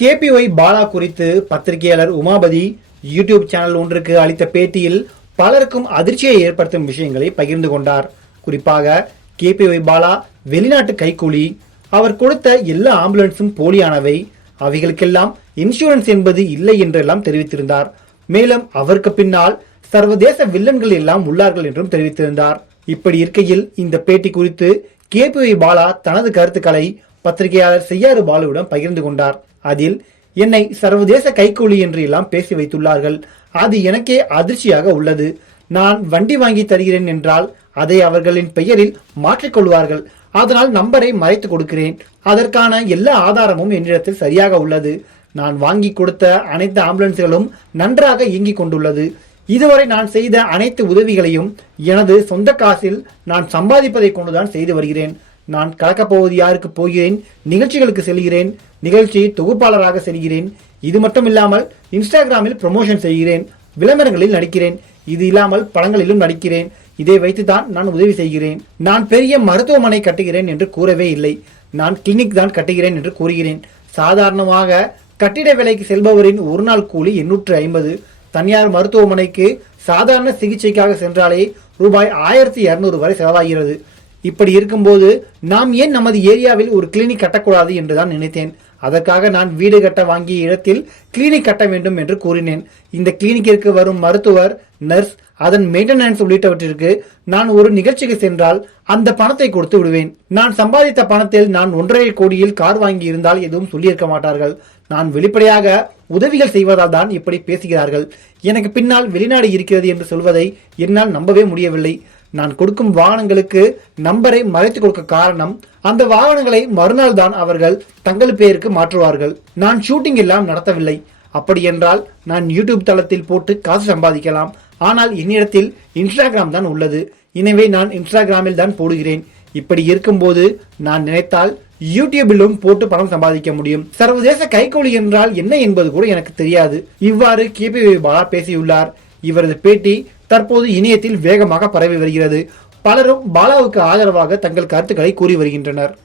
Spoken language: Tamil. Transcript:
கேபிஒய் பாலா குறித்து பத்திரிகையாளர் உமாபதி யூடியூப் சேனல் ஒன்றுக்கு அளித்த பேட்டியில் பலருக்கும் அதிர்ச்சியை ஏற்படுத்தும் விஷயங்களை பகிர்ந்து கொண்டார். குறிப்பாக கேபிஒய் பாலா வெளிநாட்டு கைக்கூலி, அவர் கொடுத்த எல்லா ஆம்புலன்ஸும் போலியானவை, அவைகளுக்கெல்லாம் இன்சூரன்ஸ் என்பது இல்லை என்றெல்லாம் தெரிவித்திருந்தார். மேலும் அவருக்கு பின்னால் சர்வதேச வில்லன்கள் எல்லாம் உள்ளார்கள் என்றும் தெரிவித்திருந்தார். இப்படி இருக்கையில் இந்த பேட்டி குறித்து கேபிஒய் பாலா தனது கருத்துக்களை பத்திரிகையாளர் செய்யாறு பாலுவிடம் பகிர்ந்து கொண்டார். அதில் என்னை சர்வதேச கைக்கூலி என்று எல்லாம் பேசி வைத்துள்ளார்கள். அது எனக்கே அதிர்ச்சியாக உள்ளது. நான் வண்டி வாங்கி தருகிறேன் என்றால் அதை அவர்களின் பெயரில் மாற்றிக்கொள்வார்கள். அதனால் நம்பரை மறைத்து கொடுக்கிறேன். அதற்கான எல்லா ஆதாரமும் என்னிடத்தில் சரியாக உள்ளது. நான் வாங்கி கொடுத்த அனைத்து ஆம்புலன்ஸ்களும் நன்றாக இயங்கிக் கொண்டுள்ளது. இதுவரை நான் செய்த அனைத்து உதவிகளையும் எனது சொந்த காசில் நான் சம்பாதிப்பதை கொண்டுதான் செய்து வருகிறேன். நான் கலக்கப் போவது யாருக்கு போகிறேன், நிகழ்ச்சிகளுக்கு செல்கிறேன், நிகழ்ச்சி தொகுப்பாளராக செல்கிறேன். இது மட்டும் இல்லாமல் இன்ஸ்டாகிராமில் ப்ரமோஷன் செய்கிறேன், விளம்பரங்களில் நடிக்கிறேன், இது இல்லாமல் படங்களிலும் நடிக்கிறேன். இதை வைத்துதான் நான் உதவி செய்கிறேன். நான் பெரிய மருத்துவமனை கட்டுகிறேன் என்று கூறவே இல்லை. நான் கிளினிக் தான் கட்டுகிறேன் என்று கூறுகிறேன். சாதாரணமாக கட்டிட வேலைக்கு செல்பவரின் ஒரு நாள் கூலி 850. தனியார் மருத்துவமனைக்கு சாதாரண சிகிச்சைக்காக சென்றாலே ரூபாய் 1200 வரை செலவாகிறது. இப்படி இருக்கும்போது நாம் ஏன் நமது ஏரியாவில் ஒரு கிளினிக் கட்டக்கூடாது என்றுதான் நினைத்தேன். அதற்காக நான் வீடு கட்ட வாங்கிய இடத்தில் கிளினிக் கட்ட வேண்டும் என்று கூறினேன். இந்த கிளினிக்கிற்கு வரும் மருத்துவர், நர்ஸ், அதன் மெயின்டெனன்ஸ் உள்ளிட்டவற்றிற்கு நான் ஒரு நிகழ்ச்சிக்கு சென்றால் அந்த பணத்தை கொடுத்து விடுவேன். நான் சம்பாதித்த பணத்தில் நான் 1.5 கோடியில் கார் வாங்கி இருந்தால் எதுவும் சொல்லியிருக்க மாட்டார்கள். நான் வெளிப்படையாக உதவிகள் செய்வதால் தான் இப்படி பேசுகிறார்கள். எனக்கு பின்னால் வெளிநாடு இருக்கிறது என்று சொல்வதை என்னால் நம்பவே முடியவில்லை. நான் கொடுக்கும் வாகனங்களுக்கு நம்பரை மறைத்து கொடுக்க காரணம், அந்த வாகனங்களை மறுநாள் தான் அவர்கள் தங்கள் பெயருக்கு மாற்றுவார்கள். நான் ஷூட்டிங் எல்லாம் நடத்தவில்லை. அப்படி என்றால் நான் யூடியூப் தளத்தில் போட்டு காசு சம்பாதிக்கலாம். ஆனால் என்னிடத்தில் இன்ஸ்டாகிராம் தான் உள்ளது. எனவே நான் இன்ஸ்டாகிராமில் தான் போடுகிறேன். இப்படி இருக்கும்போது நான் நினைத்தால் யூடியூபிலும் போட்டு பணம் சம்பாதிக்க முடியும். சர்வதேச கைக்கூலி என்றால் என்ன என்பது கூட எனக்கு தெரியாது. இவ்வாறு கேபிஒய் பாலா பேசியுள்ளார். இவரது பேட்டி தற்போது இணையத்தில் வேகமாக பரவி வருகிறது. பலரும் பாலாவுக்கு ஆதரவாக தங்கள் கருத்துக்களை கூறி வருகின்றனர்.